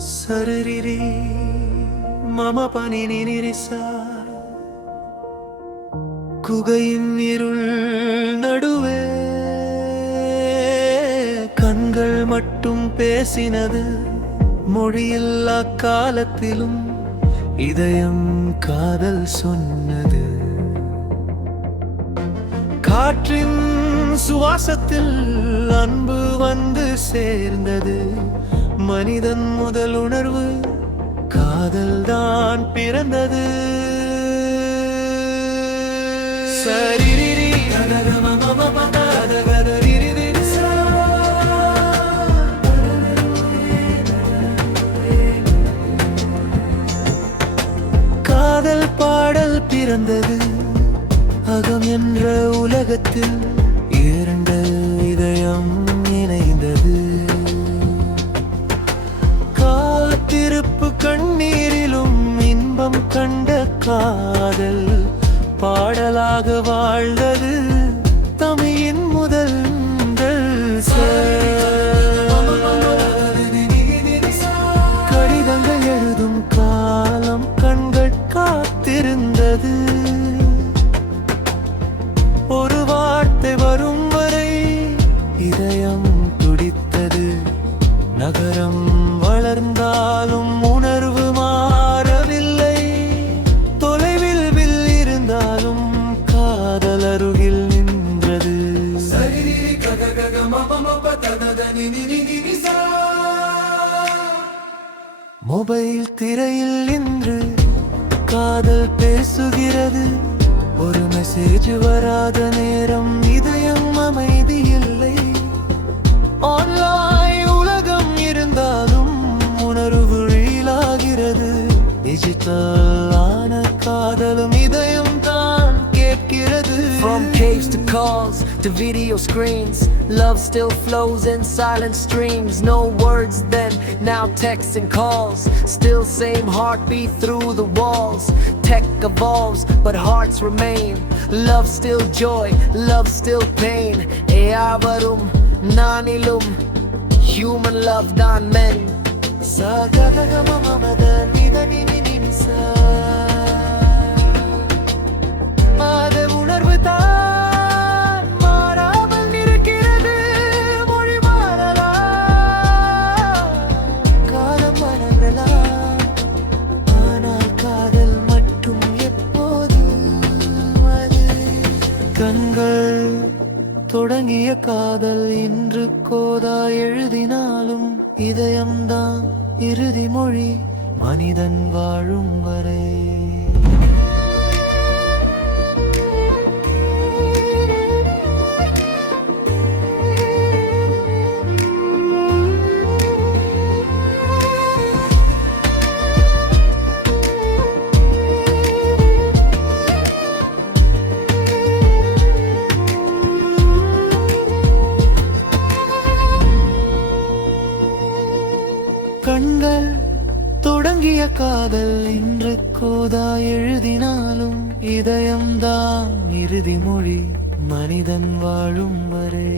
Sariri mama paninirisa குகையின் இருள் நடுவே கண்கள் மட்டும் பேசினது மொழியில்லா காலத்திலும் இதயம் காதல் சொன்னது காற்றின் சுவாசத்தில் அன்பு வந்து சேர்ந்தது மனிதன் முதல் உணர்வு காதல் தான் பிறந்தது சரிரி காதல் பாடல் பிறந்தது அகம் என்ற உலகத்தில் இரண்டு இதயம் இணைந்தது காத்திருப்பு கண்ணீரிலும் இன்பம் கண்ட காதல் பாடலாக வாழ்ந்தது தமிழின் முதல் கடிதங்கள் எழுதும் காலம் கண்கள் காத்திருந்தது ஒரு வார்த்தை வரும் வரை இதயம் துடித்தது நகரம் வளர்ந்தாலும் உணர்வு மாறவில்லை தொலைவில் இருந்தாலும் காதல் அருகில் நின்றது மொபைல் திரையில் இன்று காதல் பேசுகிறது ஒரு மெசேஜ் வராத நேரம் இதயம் அமைதி இல்லை ஆன்லைன் உலகம் இருந்தாலும் உணர்வு வீழாகிறது டிஜிட்டல் ஆன காதலும் இதயம் தான் கேட்கிறது From caves to calls to video screens, love still flows in silent streams. No words then, now texts and calls. Still same heartbeat through the walls. Tech evolves, but hearts remain. Love still joy, love still pain. Varum nanilum, human love done men. அது உணர்வு தான் மாறாமல் இருக்கிறது மொழி மாறலாம் காலம் மறக்கலாம் ஆனால் காதல் மட்டும் எப்போதும் அது கண்கள் தொடங்கிய காதல் இன்று கோதா எழுதினாலும் இதயம்தான் இறுதி மொழி மனிதன் வாழும் வரை கண்கள் தொடங்கிய காதல் இன்று கோதா எழுதினாலும் இதயம்தான் இறுதி மொழி மனிதன் வாழும் வரை